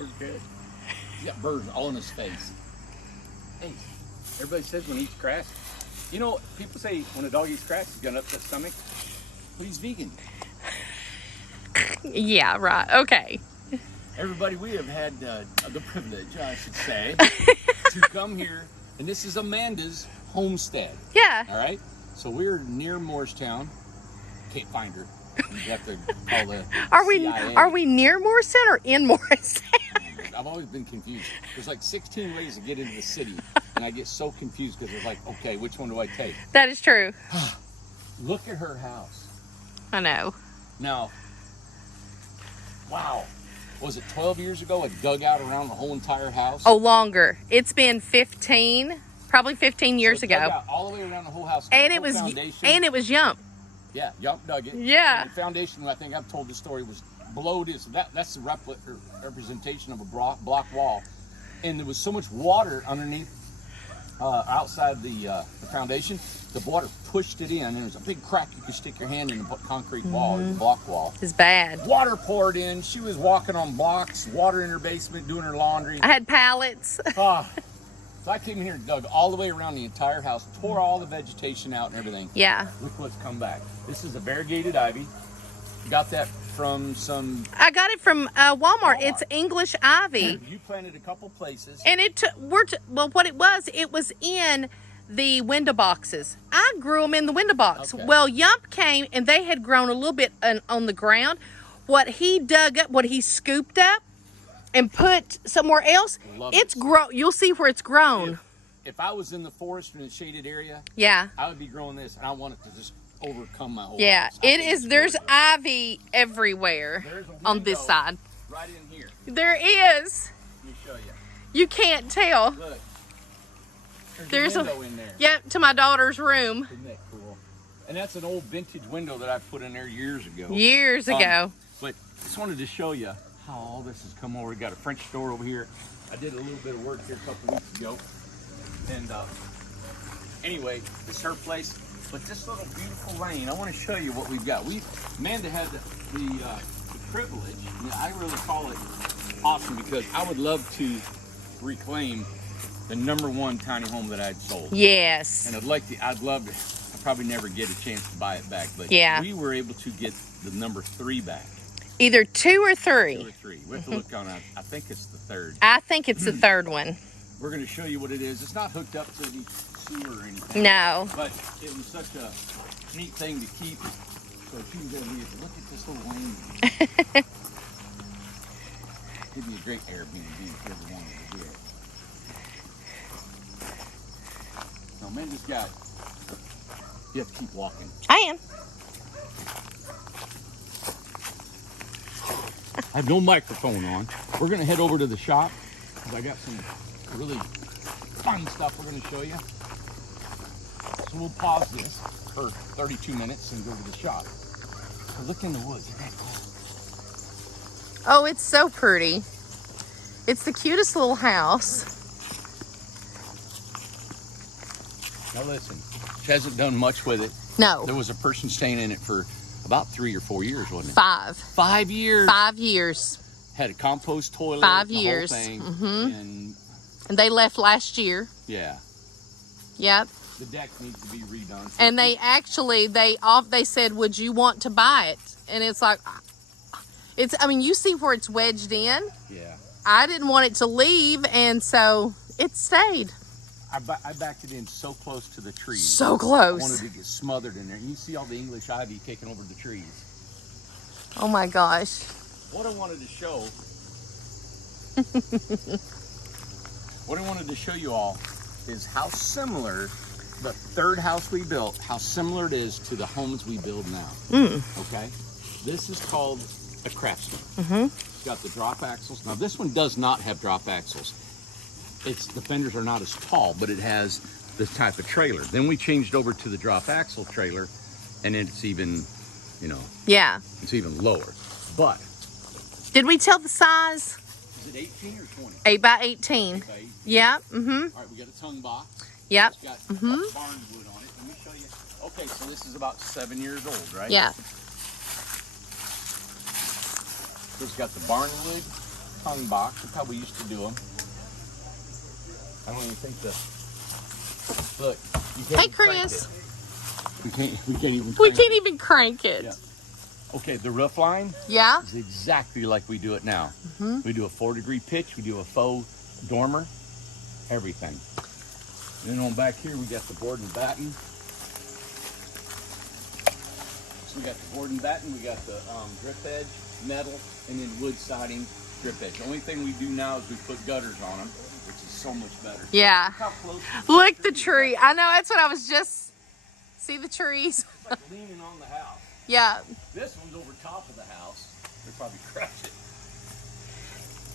It's good. He's got burrs all in his face. Hey, everybody says when he eats grass, you know, people say when a dog eats grass, he's got an upset stomach, but he's vegan. Yeah, right. Okay. Everybody, we have had the privilege, I should say, to come here, and this is Amanda's homestead. Yeah. All right? So we're near Morristown. Can't find her. You have to call the CIA. Are we near Morristown or in Morristown? I've always been confused. There's like 16 ways to get into the city, and I get so confused because it's like, okay, which one do I take? That is true. Look at her house. I know. Now, wow. Was it 12 years ago it dug out around the whole entire house? Oh, longer. It's been 15, probably 15 years So it ago. dug out all the way around the whole house. And the it whole was foundation. Yump. Yeah, Yump dug it. Yeah. And the foundation, I think I've told the story, was below this. That's the representation of a block wall. And there was so much water underneath, outside the foundation, the water pushed it in. And there was a big crack you could stick your hand in the concrete wall, the block wall. It's bad. Water poured in. She was walking on blocks, water in her basement, doing her laundry. I had pallets. So I came in here and dug all the way around the entire house, tore all the vegetation out and everything. Yeah. Look what's come back. This is a variegated ivy. Got that from some... I got it from Walmart. It's English ivy. You planted a couple places. And it took, well, what it was in the window boxes. I grew them in the window box. Okay. Well, Yump came and they had grown a little bit on the ground. What he dug up, what he scooped up and put somewhere else, it's grown. You'll see where it's grown. If I was in the forest in a shaded area, yeah, I would be growing this, and I want it to just overcome my whole yeah, house. it is. There's ivy everywhere on this side. Right in here. There is. Let me show you. You can't tell. Look. There's a window in there. Yep, to my daughter's room. Isn't that cool? And that's an old vintage window that I put in there years ago. Years ago. But just wanted to show you how all this has come over. We got a French door over here. I did a little bit of work here a couple weeks ago. And anyway, it's her place. But this little beautiful lane, I want to show you what we've got. Amanda had the privilege. I really call it awesome because I would love to reclaim the #1 tiny home that I'd sold. Yes. And I'd love to, I'd probably never get a chance to buy it back, but yeah, we were able to get the #3 back. Either 2 or 3. 2 or 3. We have to look on it. I think it's the 3rd. I think it's the 3rd one. We're going to show you what it is. It's not hooked up to the sewer or anything. No. But it was such a neat thing to keep. So she was going to look at this little lane. Give me a great Airbnb if you ever wanted to do it. Now, Amanda's got, you have to keep walking. I am. I have no microphone on. We're going to head over to the shop because I got some really fun stuff we're going to show you. So we'll pause this for 32 minutes and go to the shop. So look in the woods. Isn't that cool? Oh, it's so pretty. It's the cutest little house. Now listen, she hasn't done much with it. No. There was a person staying in it for about 3 or 4 years, wasn't it? 5. 5 years. 5 years. Had a compost toilet. 5 the years. Whole thing. Mm-hmm. And they left last year. Yeah. Yep. The deck needs to be redone. And they actually, they said, would you want to buy it? And it's like, I mean, you see where it's wedged in. Yeah. I didn't want it to leave, and so it stayed. I backed it in so close to the trees. So close. I wanted to get smothered in there. And you see all the English ivy taking over the trees. Oh my gosh. What I wanted to show, you all is how similar the 3rd house we built, how similar it is to the homes we build now. Okay? This is called a Craftsman. It's got the drop axles. Now this one does not have drop axles. The fenders are not as tall, but it has this type of trailer. Then we changed over to the drop axle trailer, and it's even, Yeah. it's even lower. But Did we tell the size? is it 18 or 20? 8 by 18. 8 by 18. Yep. All right, we got a tongue box. Yep. It's got barn wood on it. Let me show you. Okay, so this is about 7 years old, right? Yeah. So it's got the barn wood tongue box. That's how we used to do them. I don't even think look, you can't Hey, even crank Chris. it. We can't even We crank can't even crank it. Yeah. Okay, the roof line Yeah. is exactly like we do it now. We do a 4-degree pitch. We do a faux dormer. Everything. Then on back here, we got the board and batten. So we got the board and batten. We got the drip edge, metal, and then wood siding, drip edge. The only thing we do now is we put gutters on them, which is so much better. Yeah. Look how close Look the tree. I know, that's what I was just, see the trees? It's like leaning on the house. Yeah. This one's over top of the house. They'll probably crush it.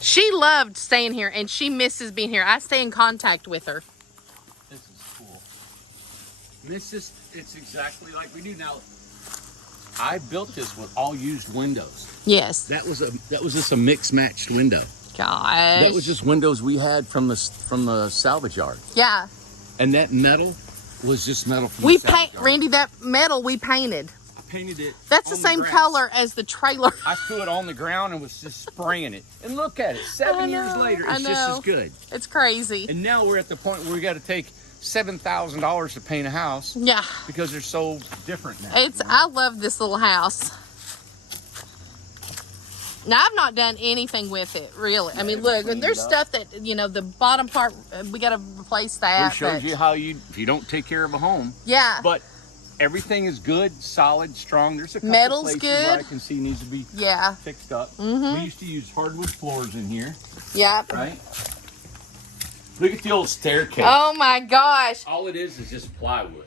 She loved staying here, and she misses being here. I stay in contact with her. This is cool. And it's exactly like we do now. I built this with all used windows. Yes. That was just a mixed matched window. Gosh. That was just windows we had from the salvage yard. Yeah. And that metal was just metal from We the salvage paint, yard. Randy, that metal we painted. I painted it. That's the on same grass. color as the trailer. I threw it on the ground and was just spraying it. And look at it, 7 years later, I it's just know. as good. It's crazy. And now we're at the point where we got to take $7,000 to paint a house Yeah. because they're so different now. I love this little house. Now, I've not done anything with it, really. I mean, look, cleaned there's up. stuff that, you know, the bottom part, we got to replace that. We showed but- you how if you don't take care of a home. Yeah. But everything is good, solid, strong. There's a couple Metal's places where I good. can see needs to be Yeah. fixed up. Mhm. We used to use hardwood floors in here, Yeah. right? Look at the old staircase. Oh, my gosh. All it is just plywood.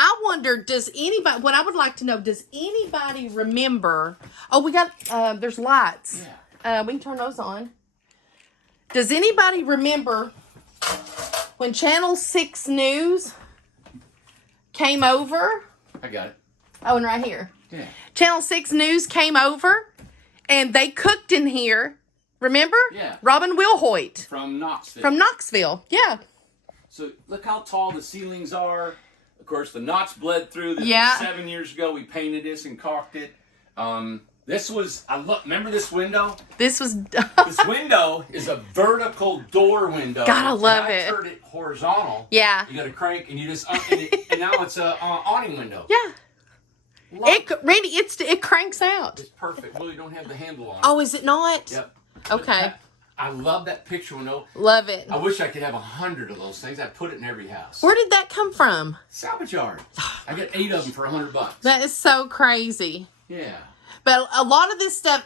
I wonder, does anybody, what I would like to know, does anybody remember, oh, we got, there's lights. Yeah. We can turn those on. Does anybody remember when Channel 6 News came over? I got it. Oh, and right here. Yeah. Channel 6 News came over, and they cooked in here. Remember? Yeah. Robin Wilhoit From Knoxville. from Knoxville. Yeah. So look how tall the ceilings are. Of course, the knots bled through. This Yeah. was 7 years ago. We painted this and caulked it. This was, remember this window? This was, This window is a vertical door window. God, I love and it. I turned it horizontal. yeah. You got to crank and you just, and now it's a awning window. Yeah. Love it. Randy, it cranks out. It's perfect. Well, you don't have the handle on it. Oh, is it not? Yep. Okay. I love that picture window. Love it. I wish I could have 100 of those things. I'd put it in every house. Where did that come from? Salvage yard. I got 8 of them for $100. That is so crazy. Yeah. But a lot of this stuff,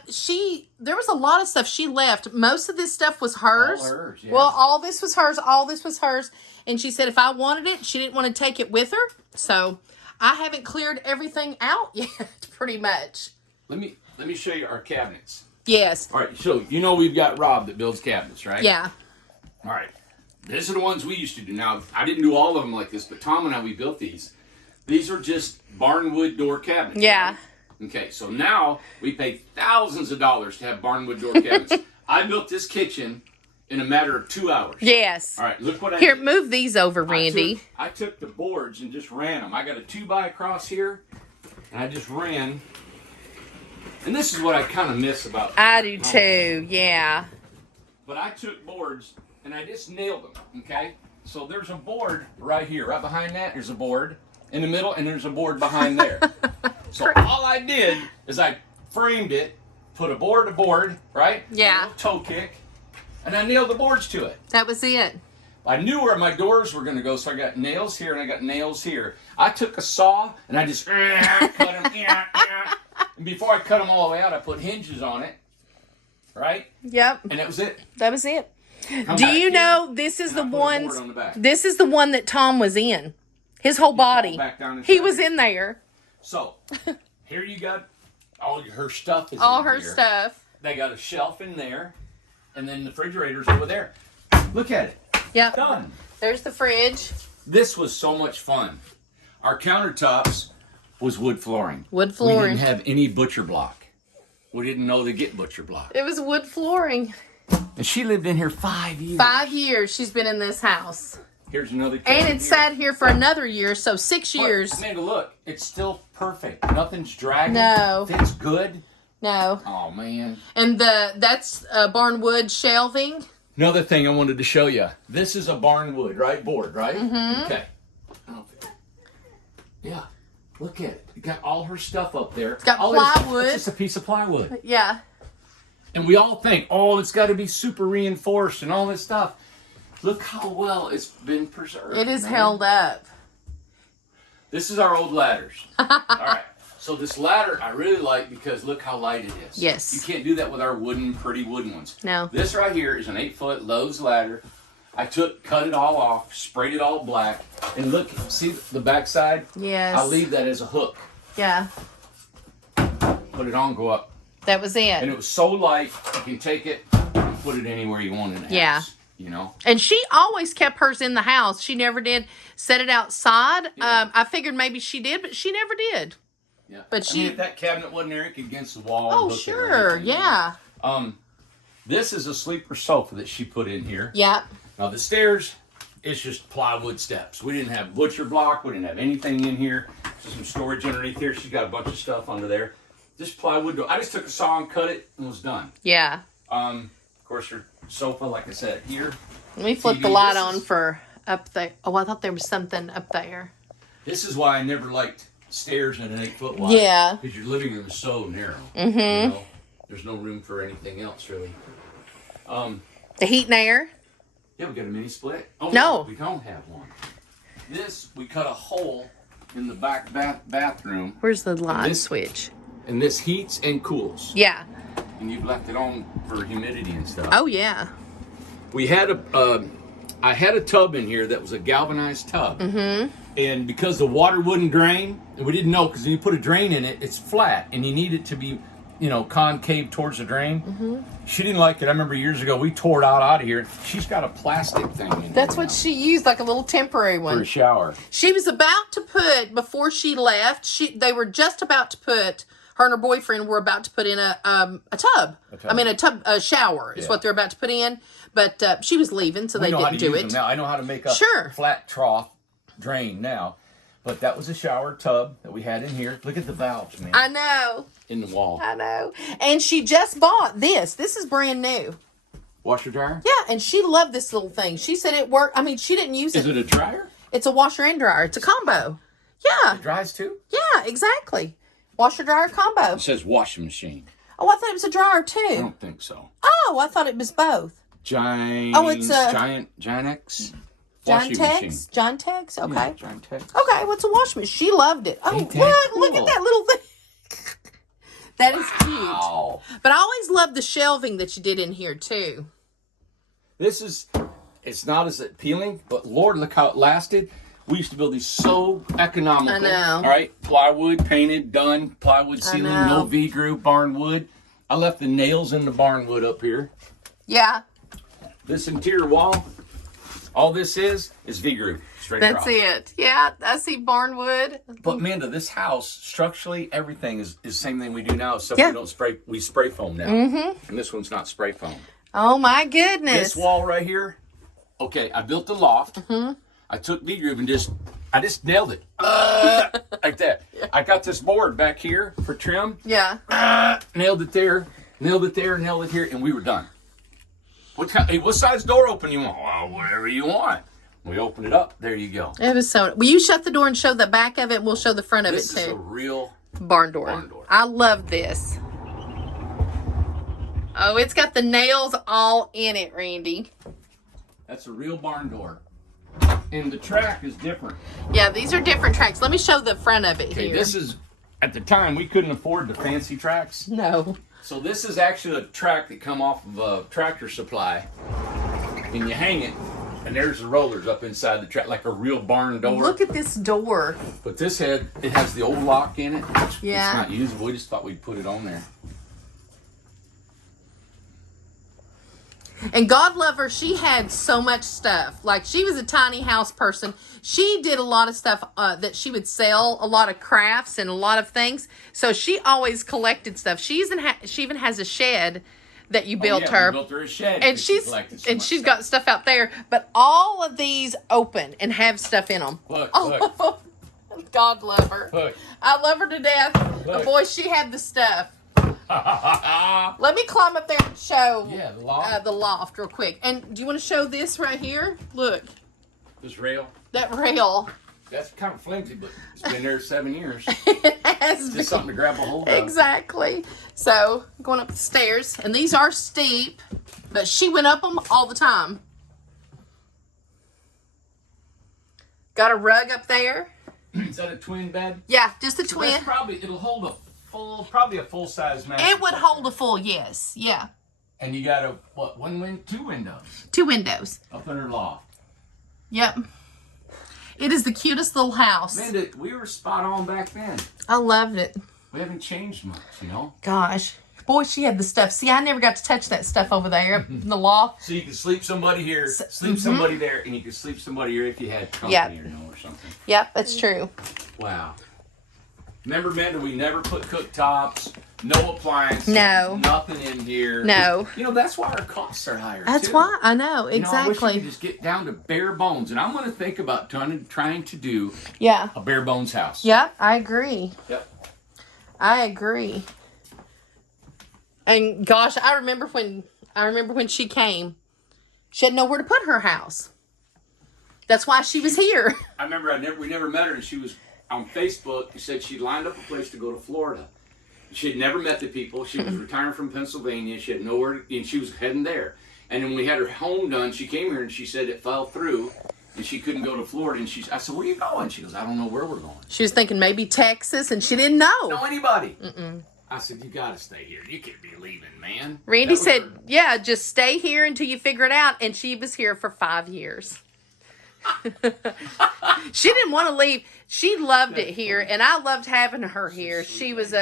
there was a lot of stuff she left. Most of this stuff was hers. All hers, yeah. Well, all this was hers. All this was hers. And she said if I wanted it, she didn't want to take it with her. So I haven't cleared everything out yet, pretty much. Let me show you our cabinets. Yes. All right, so you know we've got Rob that builds cabinets, right? Yeah. All right. These are the ones we used to do. Now, I didn't do all of them like this, but Tom and I, we built these. These are just barnwood door cabinets. Yeah. Right? Okay, so now we pay thousands of dollars to have barnwood door cabinets. I built this kitchen in a matter of 2 hours. Yes. All right, look what I Here, did. move these over, Randy. I took the boards and just ran them. I got a 2x across here, and I just ran. And this is what I kind of miss about I do too. Yeah. But I took boards and I just nailed them, okay? So there's a board right here. Right behind that, there's a board in the middle, and there's a board behind there. So all I did is I framed it, put a board, right? Yeah. A little toe kick, and I nailed the boards to it. That was it. I knew where my doors were going to go, so I got nails here and I got nails here. I took a saw and I just cut them. And before I cut them all the way out, I put hinges on it, right? Yep. And that was it. That was it. Come Do back you here, know this is and the I put a board ones? on the back. This is the one that Tom was in. His whole body. Back down He inside. was in there. So, here you got all her stuff. Is All in her here. stuff. They got a shelf in there, and then the refrigerator's over there. Look at it. Yep. Done. There's the fridge. This was so much fun. Our countertops was wood flooring. Wood We flooring. didn't have any butcher block. We didn't know to get butcher block. It was wood flooring. And she lived in here 5 years. 5 years she's been in this house. Here's another. And cabinet it's here. sat here for another year, so 6 But, years. Amanda, look, it's still perfect. Nothing's dragging. No. Fits good. No. Oh, man. And that's barnwood shelving. Another thing I wanted to show you. This is a barnwood, right? Board, right? Mm-hmm. Okay. Yeah. Look at it. It got all her stuff up there. It's got plywood. It's just a piece of plywood. Yeah. And we all think, oh, it's got to be super reinforced and all this stuff. Look how well it's been preserved. It is held up. This is our old ladders. All right. So this ladder I really like because look how light it is. Yes. You can't do that with our pretty wooden ones. No. This right here is an 8-foot Lowe's ladder. I cut it all off, sprayed it all black, and look, see the backside? Yes. I'll leave that as a hook. Yeah. Put it on, go up. That was it. And it was so light, you can take it and put it anywhere you want in the house. Yeah. You know? And she always kept hers in the house. She never did set it outside. Yeah. I figured maybe she did, but she never did. Yeah. But I mean, if that cabinet wasn't there, it could against the wall. Oh, and hook it or sure. anything. Yeah. This is a sleeper sofa that she put in here. Yeah. Now the stairs, it's just plywood steps. We didn't have butcher block. We didn't have anything in here. Just some storage underneath here. She's got a bunch of stuff under there. Just plywood. I just took a saw and cut it and was done. Yeah. Of course, her sofa, like I said, here. Let me flip TV, the light this on for up there. Oh, I thought there was something up there. This is why I never liked stairs in an 8-foot wide. Yeah. Because your living room is so narrow. Mm-hmm. You know? There's no room for anything else, really. The heat and air. Yeah, we got a mini split. Oh, No. we don't have one. This, we cut a hole in the back bathroom. Where's the light this- switch? And this heats and cools. Yeah. And you've left it on for humidity and stuff. Oh, yeah. We had I had a tub in here that was a galvanized tub. Mm-hmm. And because the water wouldn't drain, and we didn't know, because when you put a drain in it, it's flat, and you need it to be, concave towards the drain. Mm-hmm. She didn't like it. I remember years ago, we tore it out of here. She's got a plastic thing in That's here what now she used, like a little temporary for one. a shower. She was about to put, before she left, they were just about to put, her and her boyfriend were about to put in a tub. I mean, a shower is what they're about to put in. But she was leaving, so they didn't do it. Now I know how to make a flat trough drain now. But that was a shower tub that we had in here. Look at the valves, man. I know. In the wall. I know. And she just bought this. This is brand new. Washer dryer? Yeah, and she loved this little thing. She said it worked. I mean, she didn't use it. Is it a dryer? It's a washer and dryer. It's a combo. Yeah. It dries too? Yeah, exactly. Washer dryer combo. It says washing machine. Oh, I thought it was a dryer I too. don't think so. Oh, I thought it was both. It's a Giant-X washing machine. John Tex? Okay. Yeah, Giant-X. Okay, what's a washing machine? She loved it. Oh, Ain't that look at cool? that little thing. That is Wow. cute. But I always loved the shelving that you did in here too. It's not as appealing, but Lord, look how it lasted. We used to build these so economical. I know. All right, plywood, painted, done, plywood ceiling, know. no V-groove, barn wood. I left the nails in the barn wood up here. Yeah. This interior wall, all this is V-groove. Straight That's across. it. Yeah, I see barnwood. But Amanda, this house, structurally, everything is the same thing we do now, except Yeah. we don't spray, we spray foam now. Mm-hmm. And this one's not spray foam. Oh my goodness. This wall right here, okay, I built the loft. Mm-hmm. I took V-groove and I just nailed it. Like that. Yeah. I got this board back here for trim. Yeah. Nailed it there, nailed it here, and we were done. What size door open you want? Well, whatever you want. We open it up. There you go. It was so. Will you shut the door and show the back of it? We'll show the front of This it too. is a real barn door. I love this. Oh, it's got the nails all in it, Randy. That's a real barn door. And the track is different. Yeah, these are different tracks. Let me show the front of it Okay, here. this is, at the time, we couldn't afford the fancy tracks. No. So this is actually a track that come off of a Tractor Supply. And you hang it, and there's the rollers up inside the track, like a real barn door. Look at this door. But this it has the old lock in it. Which Yeah. It's not usable. We just thought we'd put it on there. And God love her, she had so much stuff. Like, she was a tiny house person. She did a lot of stuff that she would sell, a lot of crafts and a lot of things. So she always collected stuff. She even has a shed that you built her. We built her a shed. And she's got stuff out there. But all of these open and have stuff in them. Look. God love her. Look. I love her to death. But boy, she had the stuff. Let me climb up there and show the loft. real quick. And do you want to show this right here? Look. This rail. That rail. That's kind of flimsy, but it's been there 7 years. It has Just something to grab a hold of. Exactly. So, going up the stairs. And these are steep, but she went up them all the time. Got a rug up there. Is that a twin bed? Yeah, just a So twin. that's it'll hold probably a full-size mattress. It would hold a full, yes. Yeah. And you got two windows. 2 windows. Up in her loft. Yep. It is the cutest little house. Man, we were spot on back then. I loved it. We haven't changed much, you know? Gosh. Boy, she had the stuff. See, I never got to touch that stuff over there in the loft. So you could sleep somebody here, sleep somebody there, and you could sleep somebody here if you had company or something. Yep, that's true. Wow. Remember, Amanda, we never put cooktops, no appliances, No. nothing in here. No. You know, that's why our costs are higher, That's too. why. I know, You know, I wish we exactly. could just get down to bare bones. And I'm going to think about trying to do Yeah. a bare bones house. Yep, I agree. Yep. I agree. And gosh, I remember when she came. She had nowhere to put her house. That's why she was here. I remember we never met her, and she was on Facebook. She said she'd lined up a place to go to Florida. She had never met the people. She was retiring from Pennsylvania. She had nowhere, and she was heading there. And when we had her home done, she came here and she said it fell through, and she couldn't go to Florida. And I said, "Where are you going?" She goes, "I don't know where we're going." She was thinking maybe Texas, and she didn't know. Know anybody? I said, "You got to stay here. You can't be leaving, man." Randy said, "Yeah, just stay here until you figure it out." And she was here for 5 years. She didn't want to leave. She loved it here, and I loved having her here. She was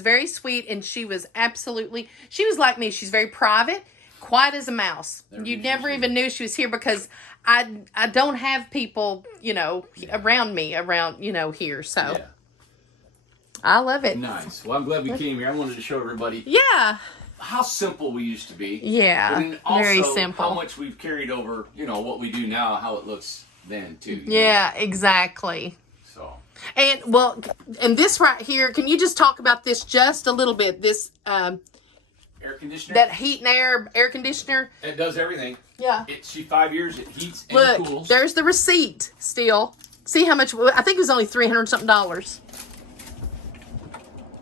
very sweet, and she was like me. She's very private, quiet as a mouse. You never even knew she was here because I don't have people, around me, here. So Yeah. I love it. Nice. Well, I'm glad we came here. I wanted to show everybody Yeah. how simple we used to be. Yeah. But then also Very simple. how much we've carried over, what we do now, how it looks then, too. you know? Yeah, exactly. So. And this right here, can you just talk about this just a little bit? This Air conditioner? that heat and air conditioner. It does everything. Yeah. 5 years, it heats and Look, cools. there's the receipt still. See how much, I think it was only $300 something.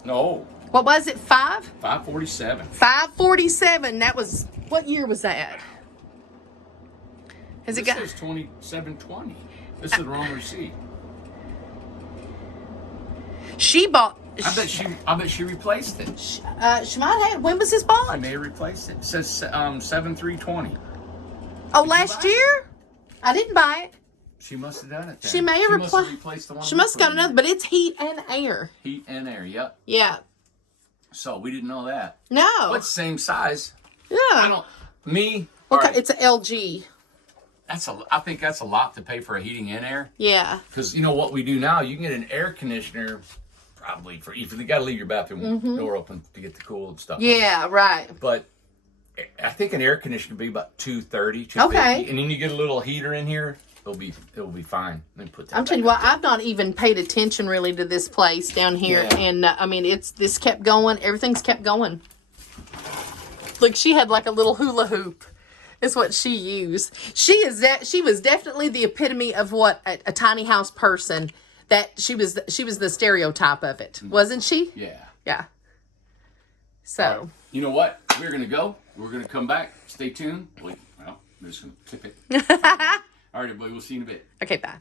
No, What was it, $547. $547. That was, what year was that? Has This it got, says 2720. This is the wrong receipt. she bought, I bet she replaced it. she might have, when was this I bought? may have replaced it. It says 7320. Oh, you last buy it? year? I didn't buy it. She must have done it then. She may have replaced the one. She we must have got put in. another, but it's heat and air. Heat and air, yep. Yeah. So we didn't know that. No. But same size. Yeah. Me. Okay, all right, it's an LG. I think that's a lot to pay for a heating and air. Yeah. Because what we do now, you can get an air conditioner probably for, if you got to leave your bathroom door open to get the cool and stuff. Yeah, right. But I think an air conditioner would be about $230, $250. Okay. And then you get a little heater in here, it'll be fine. Then put that. I'm telling you what, I've not even paid attention really to this place down here. Yeah. And this kept going. Everything's kept going. Look, she had like a little hula hoop. Is what she used. She was definitely the epitome of what a tiny house person. That she was the stereotype of it, wasn't she? Yeah. Yeah. So. All right. You know what? We're gonna go. We're gonna come back. Stay tuned. Well, I'm just gonna tip it. All right, everybody. We'll see you in a bit. Okay, bye.